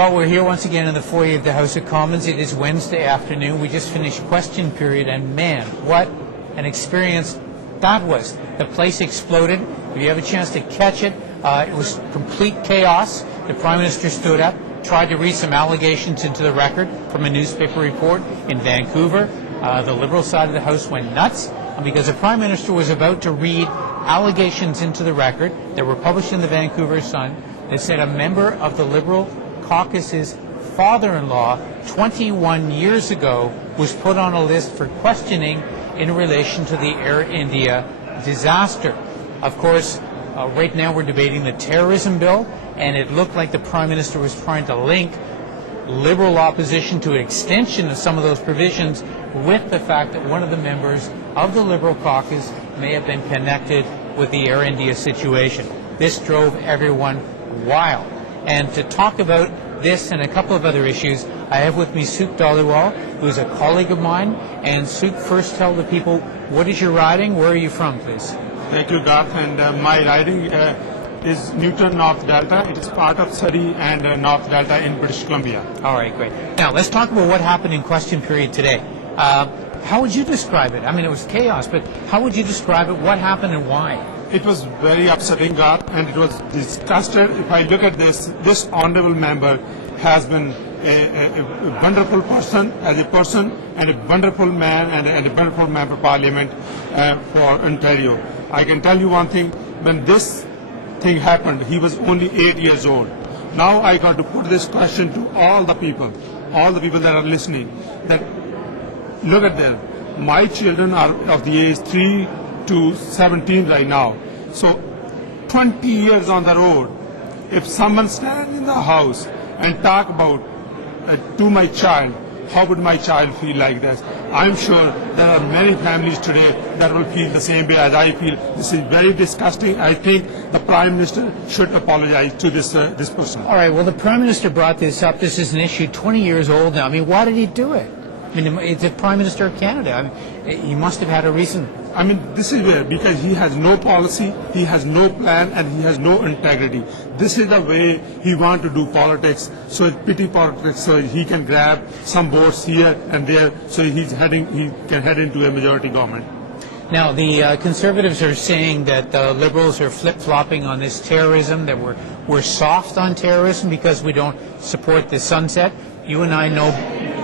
Well, we're here once again in the foyer of the House of Commons. It is Wednesday afternoon. We just finished question period, and man, what an experience that was. The place exploded. If you have a chance to catch it, it was complete chaos. The Prime Minister stood up, tried to read some allegations into the record from a newspaper report in Vancouver. The Liberal side of the House went nuts because the Prime Minister was about to read allegations into the record that were published in the Vancouver Sun that said a member of the Liberal caucus's father-in-law 21 years ago was put on a list for questioning in relation to the Air India disaster. Of course, right now we're debating the terrorism bill, and it looked like the Prime Minister was trying to link Liberal opposition to an extension of some of those provisions with the fact that one of the members of the Liberal caucus may have been connected with the Air India situation. This drove everyone wild. And to talk about this and a couple of other issues, I have with me Sukh Dhaliwal, who is a colleague of mine. And Sukh, first tell the people, what is your riding? Where are you from, please? Thank you, Garth. And my riding is Newton North Delta. It is part of Surrey and North Delta in British Columbia. All right, great. Now, let's talk about what happened in question period today. How would you describe it? I mean, it was chaos, but how would you describe it? What happened and why? It was very upsetting, Garth, and it was disgusted. If I look at this honourable member has been a wonderful person as a person, and a wonderful man and a wonderful member of Parliament for Ontario. I can tell you one thing, when this thing happened, he was only 8 years old. Now I got to put this question to all the people that are listening, that look at them. My children are of the age 3 to 17 right now. So 20 years on the road, if someone stands in the house and talk about to my child, how would my child feel like this? I'm sure there are many families today that will feel the same way as I feel. This is very disgusting. I think the Prime Minister should apologize to this person. All right, well, the Prime Minister brought this up. This is an issue 20 years old now. I mean, why did he do it? I mean, it's the Prime Minister of Canada. I mean, he must have had a reason. I mean, this is where, because he has no policy, he has no plan, and he has no integrity. This is the way he wants to do politics, so it's pity politics, so he can grab some votes here and there, so he can head into a majority government. Now, the Conservatives are saying that the Liberals are flip-flopping on this terrorism, that we're soft on terrorism because we don't support the sunset. You and I know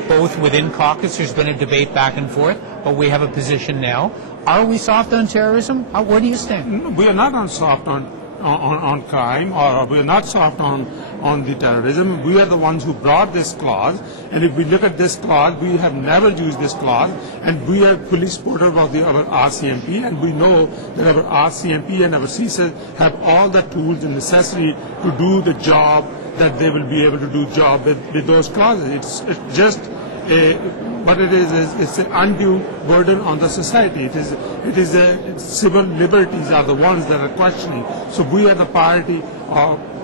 both within caucus there's been a debate back and forth, but we have a position now. Are we soft on terrorism? Where do you stand? We are not on soft on crime, or we are not soft on the terrorism. We are the ones who brought this clause, and if we look at this clause, we have never used this clause, and we are fully supportive of our RCMP, and we know that our RCMP and our CSIS have all the tools and necessary to do the job that they will be able to do job with those clauses. It's just what it is it's an undue burden on the society. It is civil liberties are the ones that are questioning. So we are the party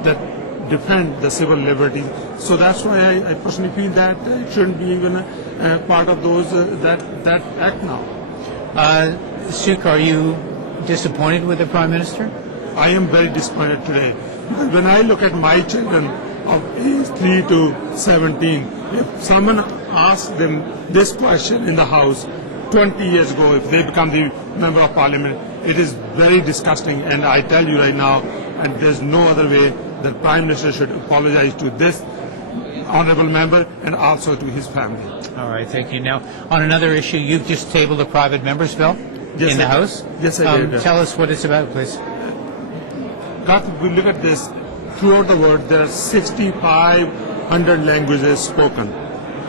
that defend the civil liberties. So that's why I personally feel that it shouldn't be even a part of those that act now. Sukh, are you disappointed with the Prime Minister? I am very disappointed today. Because when I look at my children of age 3 to 17, if someone asks them this question in the House 20 years ago, if they become the Member of Parliament, it is very disgusting. And I tell you right now, and there's no other way, that Prime Minister should apologize to this honourable member and also to his family. All right, thank you. Now, on another issue, you've just tabled a private member's bill in the House. Yes, I did. Tell us what it's about, please. Garth, if we look at this, throughout the world, there are 6,500 languages spoken.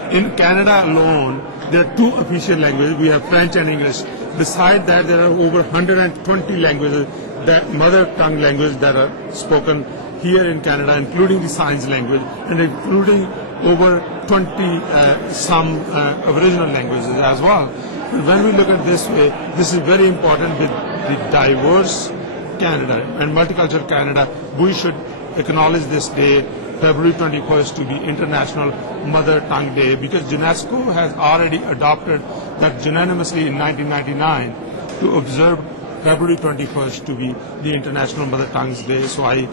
In Canada alone, there are 2 official languages. We have French and English. Besides that, there are over 120 languages, that mother tongue language that are spoken here in Canada, including the signs language, and including over 20 some Aboriginal languages as well. But when we look at this way, this is very important with the diverse Canada and multicultural Canada. We should acknowledge this day, February 21st, to be International Mother Tongue Day, because UNESCO has already adopted that unanimously in 1999 to observe February 21st to be the International Mother Tongues Day. So I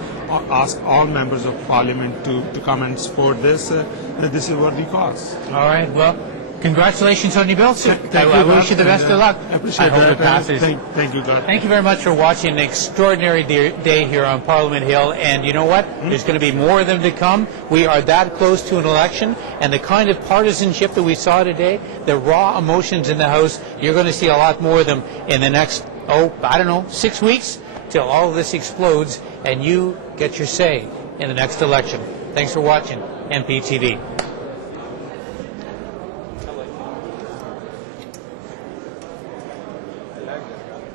ask all members of Parliament to come and support this. This is a worthy cause. All right. Well, congratulations on your bill, sir. I wish you the best of luck. I appreciate hope that. it passes. Thank you, God. Thank you very much for watching an extraordinary day here on Parliament Hill. And you know what? There's going to be more of them to come. We are that close to an election. And the kind of partisanship that we saw today, the raw emotions in the House, you're going to see a lot more of them in the next, 6 weeks till all of this explodes and you get your say in the next election. Thanks for watching MPtv.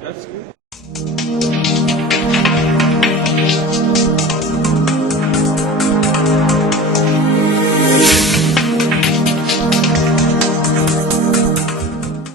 That's good.